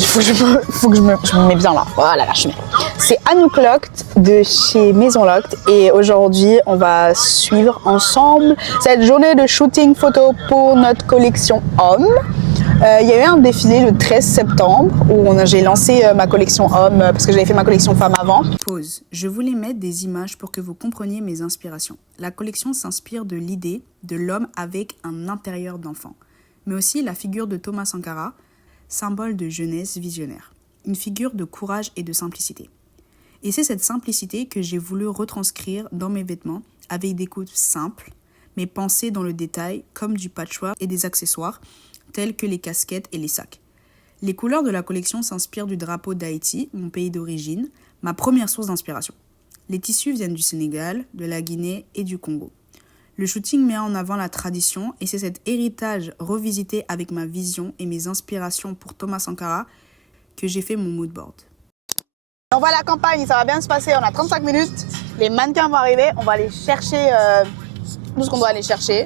Faut que je me mets bien là. Voilà, là, je suis bien. C'est Anouk Locked de chez Maison Locked et aujourd'hui, on va suivre ensemble cette journée de shooting photo pour notre collection Homme. Il y a eu un défilé le 13 septembre où j'ai lancé ma collection Homme parce que j'avais fait ma collection Femme avant. Pause. Je voulais mettre des images pour que vous compreniez mes inspirations. La collection s'inspire de l'idée de l'homme avec un intérieur d'enfant, mais aussi la figure de Thomas Sankara, symbole de jeunesse visionnaire, une figure de courage et de simplicité. Et c'est cette simplicité que j'ai voulu retranscrire dans mes vêtements avec des coupes simples, mais pensées dans le détail comme du patchwork et des accessoires tels que les casquettes et les sacs. Les couleurs de la collection s'inspirent du drapeau d'Haïti, mon pays d'origine, ma première source d'inspiration. Les tissus viennent du Sénégal, de la Guinée et du Congo. Le shooting met en avant la tradition et c'est cet héritage revisité avec ma vision et mes inspirations pour Thomas Sankara que j'ai fait mon mood board. On va à la campagne, ça va bien se passer, on a 35 minutes, les mannequins vont arriver, on va aller chercher tout ce qu'on doit aller chercher.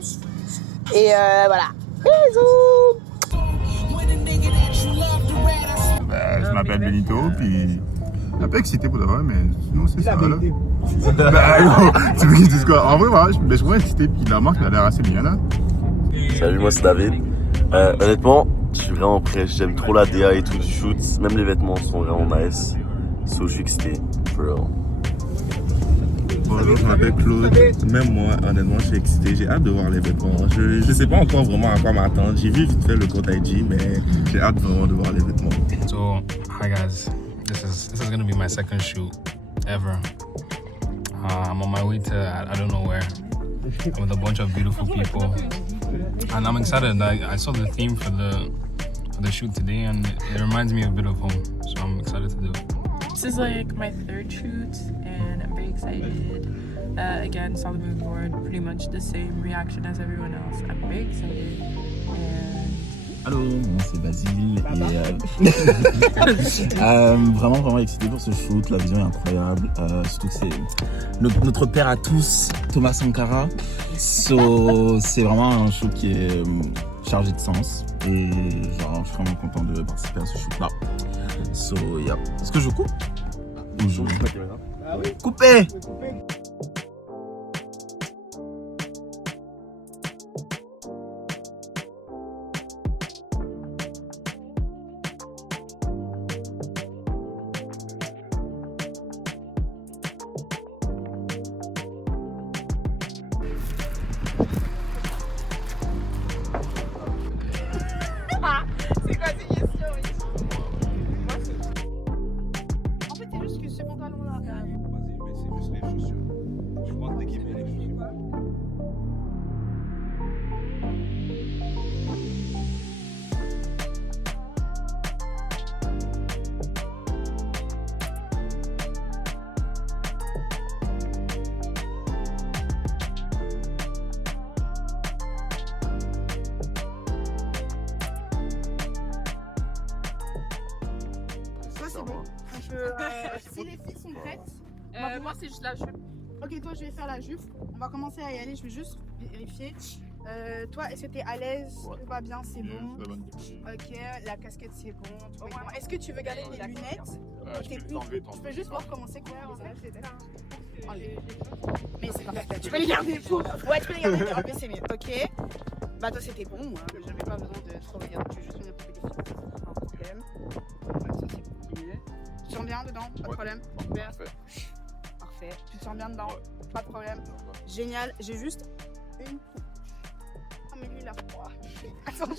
Et voilà. Bisous! Je m'appelle Benito, puis un peu excité pour le vrai, mais sinon c'est ça là. Tu veux qu'ils disent quoi? En vrai, voilà, je suis vraiment excité, puis la marque elle a l'air assez bien là. Salut, moi c'est David. Honnêtement, je suis vraiment prêt, j'aime trop la DA et tout du shoot, même les vêtements sont vraiment nice. So je suis excité, for real. Bonjour, je m'appelle Claude. Même moi, honnêtement, je suis excité. J'ai hâte de voir les vêtements. Je sais pas encore vraiment à quoi m'attendre. J'ai vu vite fait le compte IG, mais j'ai hâte vraiment de voir les vêtements. So, hi guys. This is gonna be my second shoot ever. I'm on my way to I don't know where. I'm with a bunch of beautiful people, and I'm excited. I saw the theme for the shoot today, and it reminds me a bit of home. So I'm excited to do it. This is like my third shoot and I'm very excited. Again, saw the mood board, pretty much the same reaction as everyone else. I'm very excited and... Allô, moi c'est Basile et vraiment excité pour ce shoot, la vision est incroyable, surtout que c'est notre père à tous, Thomas Sankara, so, c'est vraiment un shoot qui est chargé de sens et genre, je suis vraiment content de participer à ce shoot là. So, yeah. Est-ce que je coupe? Ou je... Ah oui. Coupez! C'est quoi ces questions? En fait, c'est juste que ce pantalon-là. Vas-y, mais c'est juste les chaussures. Je pense d'équiper les chaussures. C'est bon. Si les filles sont prêtes, moi c'est juste la jupe. ok, toi je vais faire la jupe. On va commencer à y aller. Je vais juste vérifier. Toi, est-ce que t'es à l'aise? Tout va bien, c'est bon. Ok, la casquette c'est bon. Est-ce que tu veux garder tes lunettes? Je peux juste voir comment c'est couvert. Mais c'est parfait. Tu peux les garder pour. Ouais, tu peux les garder. En plus, c'est mieux. Ok. Bah, toi, c'était bon. Hein. J'avais pas besoin de trop regarder. Je vais juste venir couper des filles. Pas de problème. Ça, c'est bon. Tu te sens bien dedans? Pas de problème. Super. Parfait. Tu te sens bien dedans? Pas de problème. Génial. J'ai juste une. Oh, mais lui, il a froid. Attends,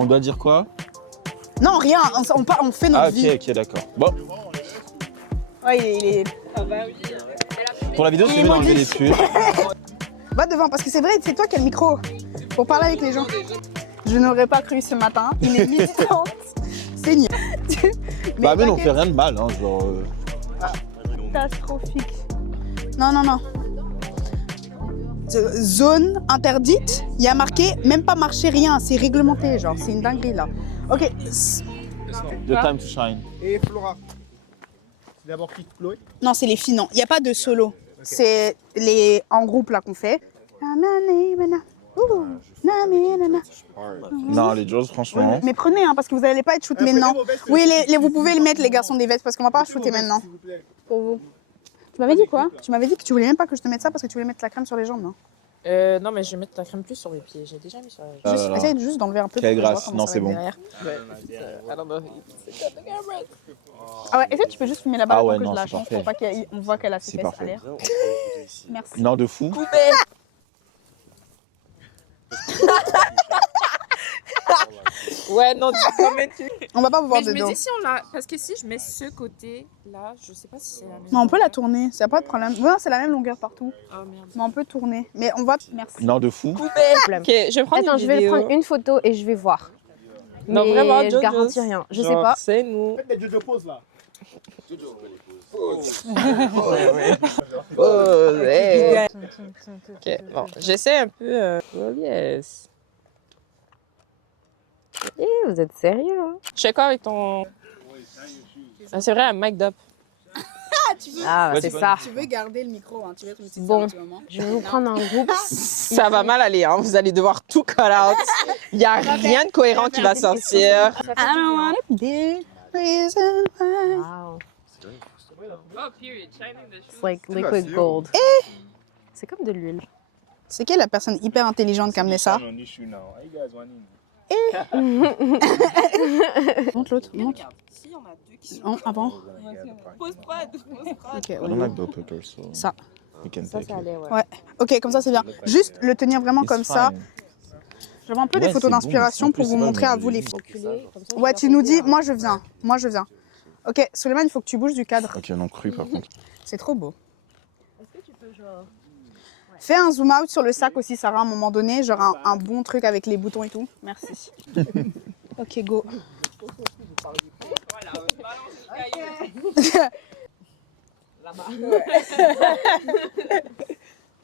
On doit dire quoi? non, rien. On fait notre vie. Ok, d'accord. Bon. Ouais, il est... Pour la vidéo, c'est mieux d'enlever les pulls. Va devant, parce que c'est vrai, c'est toi qui as le micro pour parler avec les gens. Je n'aurais pas cru ce matin. Il est 12h30. C'est nul. Bah, mais on fait rien de mal, hein, genre. Catastrophique. Non, non, non. Zone interdite, il y a marqué même pas marcher, rien, c'est réglementé, genre, c'est une dinguerie là. Ok. The time to shine. Et Flora. d'abord qui, Chloé? Non, c'est les filles, non. Il n'y a pas de solo. C'est les en groupe là qu'on fait. Non, les Jaws, franchement. Mais prenez, hein, parce que vous n'allez pas être shoot maintenant. Oui, vous pouvez les mettre, les garçons des vestes, parce qu'on va pas shooter maintenant. Pour vous. Tu m'avais dit quoi? Tu m'avais dit que tu voulais même pas que je te mette ça parce que tu voulais mettre la crème sur les jambes, non? Non, mais je vais mettre la crème plus sur les pieds. J'ai déjà mis sur les Juste, essaye juste d'enlever un peu. Quelle pour que je vois grâce. comment Non, ça c'est va bon. être derrière. Ah ouais, essaye, tu peux juste filmer là-bas Ah pour ouais, que non, je la c'est change parfait. pour pas qu'on voit qu'elle a ses C'est fesses à parfait. l'air. Merci. Non, de fou. Ouais, non, On va pas vous voir mais je de me dos. dis si on l'a. Parce que si je mets ce côté-là, je sais pas si c'est la même. Non, on peut la tourner, ça n'a pas de problème. Ouais, c'est la même longueur partout. Oh merde. Mais on peut tourner. Mais on va. Merci. Non, de fou. Ok, je vais prendre Attends, une je vais vidéo. prendre une photo et je vais voir. Non, Mais vraiment, je Jojo. garantis rien. Je sais Genre, pas. C'est nous. Faites des Jojo poses là. Ok, bon, j'essaie un peu. Oh yes. Vous êtes sérieux, hein? Je fais quoi avec ton. Ah, c'est vrai, un mic up. Ah, c'est ça. Tu veux garder le micro, hein, tu veux être une petite Bon. sœur, moment. Je vais vous prendre un groupe. Ça va mal aller, hein. Vous allez devoir tout cut out. Il n'y a rien de cohérent qui va sortir. I don't wanna be reason why. Wow. Oh, period. Shining the It's like liquid gold. C'est comme de l'huile. C'est quelle la personne hyper intelligente qui a amené ça? Montre l'autre, montre. Si, on a deux qui sont. Oh, avant. Pose prod. Ok, I don't Olivier. like bell pepper, so Ça. we can Ça, take ça it. allait, ouais. Ouais. Ok, comme ça c'est bien. Juste le tenir vraiment It's comme ça. fine. J'avais un peu Ouais, des photos c'est bon, d'inspiration mais en pour plus, vous c'est pas montrer à le- vous les le- filles. Ouais, tu nous dis, moi je viens. Moi je viens. Ok, Suleiman, il faut que tu bouges du cadre. Ok, non, cru par contre. C'est trop beau. Fais un zoom out sur le sac aussi, Sarah, à un moment donné, genre un bon truc avec les boutons et tout. Merci. Ok, go.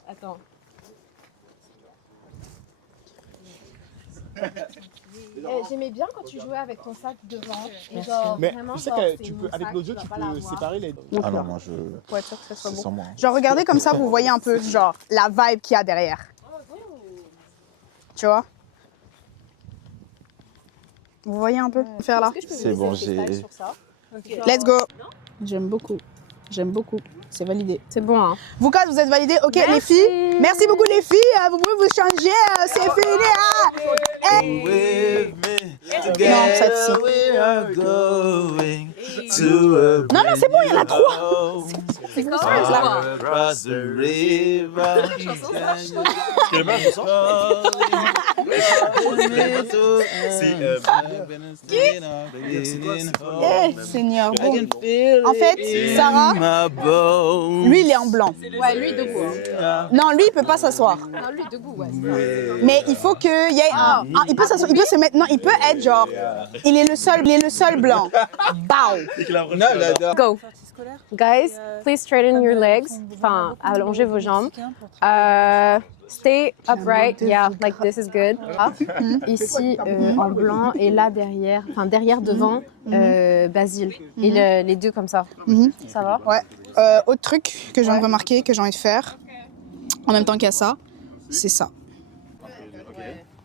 Attends. J'aimais bien quand tu jouais avec ton sac devant. Genre, Mais vraiment, je sais genre, que c'est tu mon peux, avec sac, l'audio, vas tu pas peux l'avoir. séparer les. Ah non, moi je. Pour être sûr que ça soit C'est beau. sans moi. Genre, regardez comme ça, vous voyez un peu, genre, la vibe qu'il y a derrière. Tu vois? Vous voyez un peu faire là? C'est bon, j'ai. Let's go. J'aime beaucoup. J'aime beaucoup. C'est validé. C'est bon, hein? Vous quatre, vous êtes validés? Ok, les filles. Merci beaucoup, les filles. Vous pouvez vous changer. C'est fini. Ah. Hey. Non, celle-ci. Non, non, c'est bon, il y en a trois. C'est comme ça, là. Eh, Seigneur. Bon. En fait, Sarah, lui, il est en blanc. Ouais, lui debout. Hein. Non, lui, il peut pas s'asseoir. Non, lui debout, ouais. Mais il faut qu'il y ait il peut s'asseoir, il peut se mettre, non, il peut être genre, il est le seul blanc. Bow. Go. Guys, please straighten your legs. Enfin, allongez vos jambes. Stay upright. Yeah, like this is good. Ah. Ici, en blanc. Et là, derrière, enfin, derrière, devant, Basile. Et les deux comme ça. Ça va? Ouais. Autre truc que j'ai envie de remarquer, que j'ai envie de faire, en même temps qu'il y a ça, c'est ça.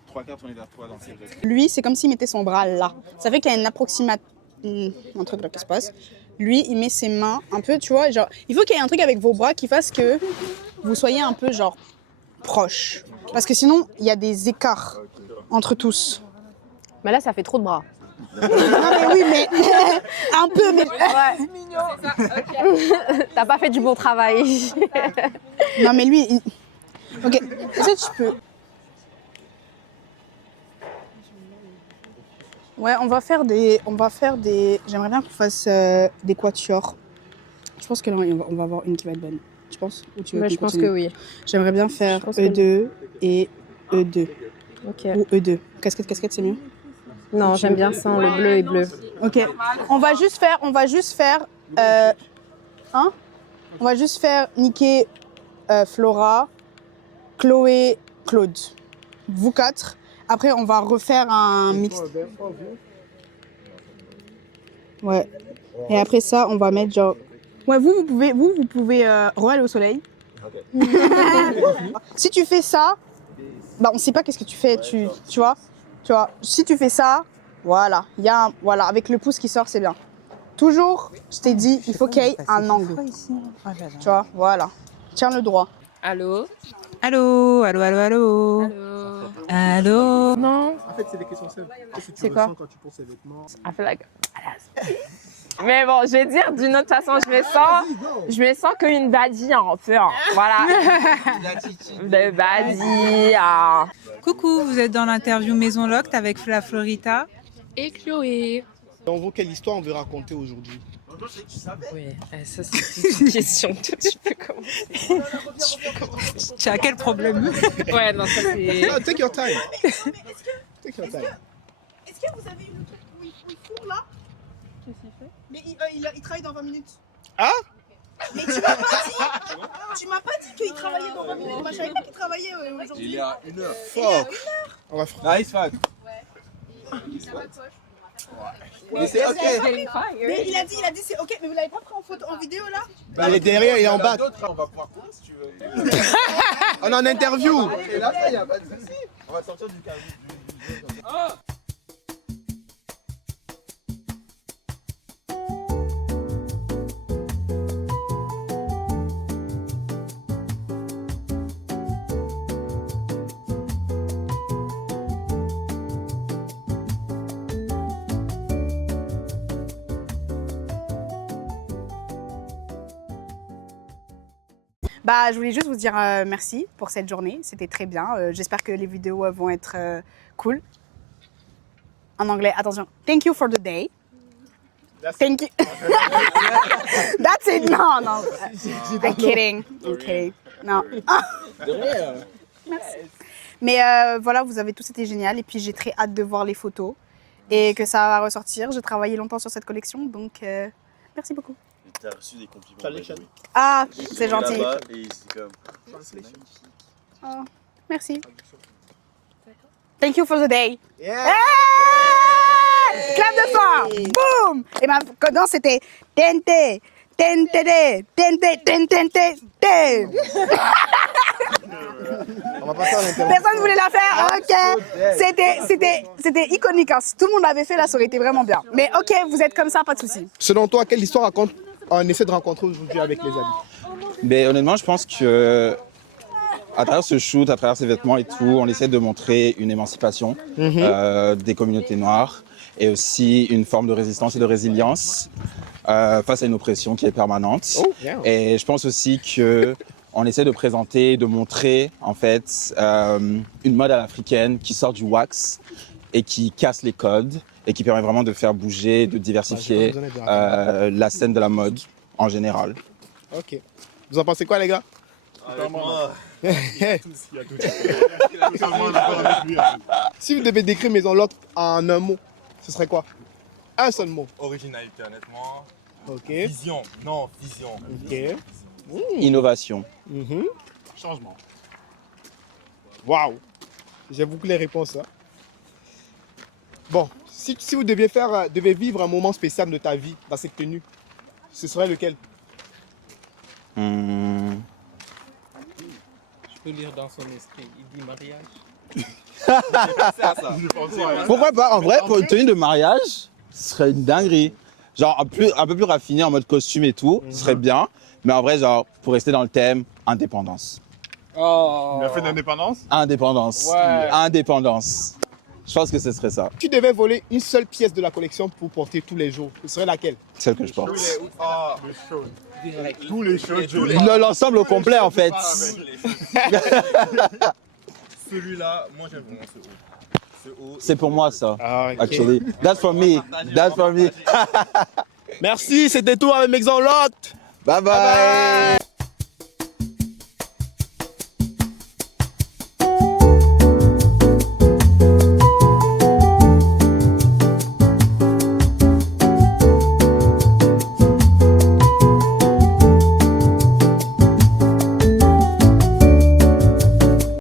Trois quarts tournés vers toi dans ces Lui, c'est comme s'il mettait son bras là. Ça fait qu'il y a une approximation, un truc là qui se passe. Lui, il met ses mains un peu, tu vois, genre, il faut qu'il y ait un truc avec vos bras qui fasse que vous soyez un peu, genre, proches. Parce que sinon, il y a des écarts entre tous. Mais là, ça fait trop de bras. Non, mais oui, mais un peu, mais. T'as pas fait du bon travail. Non, mais lui, ok, est-ce que tu peux. Ouais, on va faire des. J'aimerais bien qu'on fasse des quatuors. Je pense que là, on va avoir une qui va être bonne. Tu penses? Ou tu veux Mais qu'on je pense continue? que oui. J'aimerais bien faire pense que E2 et E2. Ok. Ou E2. Casquette, c'est mieux. Non, j'aime bien ça, le bleu et bleu. Ok. On va juste faire. Hein? On va juste faire Niké, Flora, Chloé, Claude. Vous quatre. Après, on va refaire un mix. Ouais. Et après ça, on va mettre genre Ouais, vous pouvez aller au soleil. Si tu fais ça, bah on sait pas qu'est-ce que tu fais, tu vois. Si tu fais ça, voilà, voilà, avec le pouce qui sort, c'est bien. Toujours, je t'ai dit, il faut qu'il y ait un angle. Tu vois, voilà. Tiens le droit. Allô? Allô, allô, allô, allô. Allô. Non. En fait, c'est des questions simples. Qu'est-ce que tu C'est quoi? ressens quand tu portes ces vêtements? I feel like... Mais bon, je vais dire d'une autre façon, je me sens comme une baddie un peu. Hein. Voilà. De baddie. Hein. Coucou, vous êtes dans l'interview Maison Locked avec La Florita. Et Chloé. En gros, quelle histoire on veut raconter aujourd'hui? Oui, ça c'est une question. Tu peux commencer. Tu as quel problème? Ouais, non, ça c'est... No, take your time. Take your time. Est-ce que vous avez une truc où il fourre là? Qu'est-ce qu'il fait? Mais il travaille dans 20 minutes. Ah? Mais tu m'as pas dit qu'il travaillait dans 20 minutes. Moi, je savais pas qu'il travaillait aujourd'hui. Il est à 1 heure. Fuck. On va faire. Nice fact. Mais c'est ok. Mais il a dit c'est ok, mais vous l'avez pas pris en vidéo là? Bah, il est derrière, il est en bas. On va pouvoir courir si tu veux. On est en interview. Et là, il n'y a pas de souci. On va sortir du carré. Bah, je voulais juste vous dire merci pour cette journée. C'était très bien. J'espère que les vidéos vont être cool. En anglais, attention. Thank you for the day. Thank you. That's it. No. I'm kidding. Non. Merci. Mais voilà, vous avez tous été génial. Et puis, j'ai très hâte de voir les photos et que ça va ressortir. J'ai travaillé longtemps sur cette collection. Donc, merci beaucoup. T'as reçu des compliments. Ah, c'est gentil. Et c'est comme... c'est magnifique. Oh, merci. Thank you for the day. Yeah. Hey! Clap de fin. Boum. Et ma danse c'était tente, tente, tente, tente, tente. On va passer à l'interview. Personne ne voulait la faire. Ok. C'était iconique. Hein. Si tout le monde l'avait fait, là, ça aurait été vraiment bien. Mais ok, vous êtes comme ça, pas de souci. Selon toi, quelle histoire raconte on essaie de rencontrer aujourd'hui avec les amis? Mais honnêtement, je pense que à travers ce shoot, à travers ces vêtements et tout, on essaie de montrer une émancipation des communautés noires et aussi une forme de résistance et de résilience face à une oppression qui est permanente. Oh, yeah. Et je pense aussi que on essaie de présenter, de montrer en fait une mode à l'africaine qui sort du wax et qui casse les codes et qui permet vraiment de faire bouger, de diversifier la scène de la mode en général. Ok. Vous en pensez quoi, les gars? Si vous devez décrire Maison Locked en un mot, ce serait quoi? Un seul mot. Originalité, honnêtement. Ok. Vision. Non, vision. Ok. Innovation. Changement. Waouh. J'ai beaucoup les réponses. Hein. Bon, si vous devez vivre un moment spécial de ta vie dans cette tenue, ce serait lequel? Je peux lire dans son esprit, il dit mariage. Pourquoi pas? En vrai, pour une tenue de mariage, ce serait une dinguerie. Genre un peu plus raffiné en mode costume et tout, ce serait bien. Mais en vrai, genre, pour rester dans le thème, indépendance. Oh. La fête d'indépendance? Indépendance. Ouais. Indépendance. Je pense que ce serait ça. Tu devais voler une seule pièce de la collection pour porter tous les jours. Ce serait laquelle? Celle que je porte. Tous les shows. L'ensemble au complet, en fait. Celui-là, moi j'aime vraiment ce haut. C'est pour moi, ça. Ah, okay. Actually. That's for me. That's for me. Merci, c'était tout avec Maison Locked. Bye bye.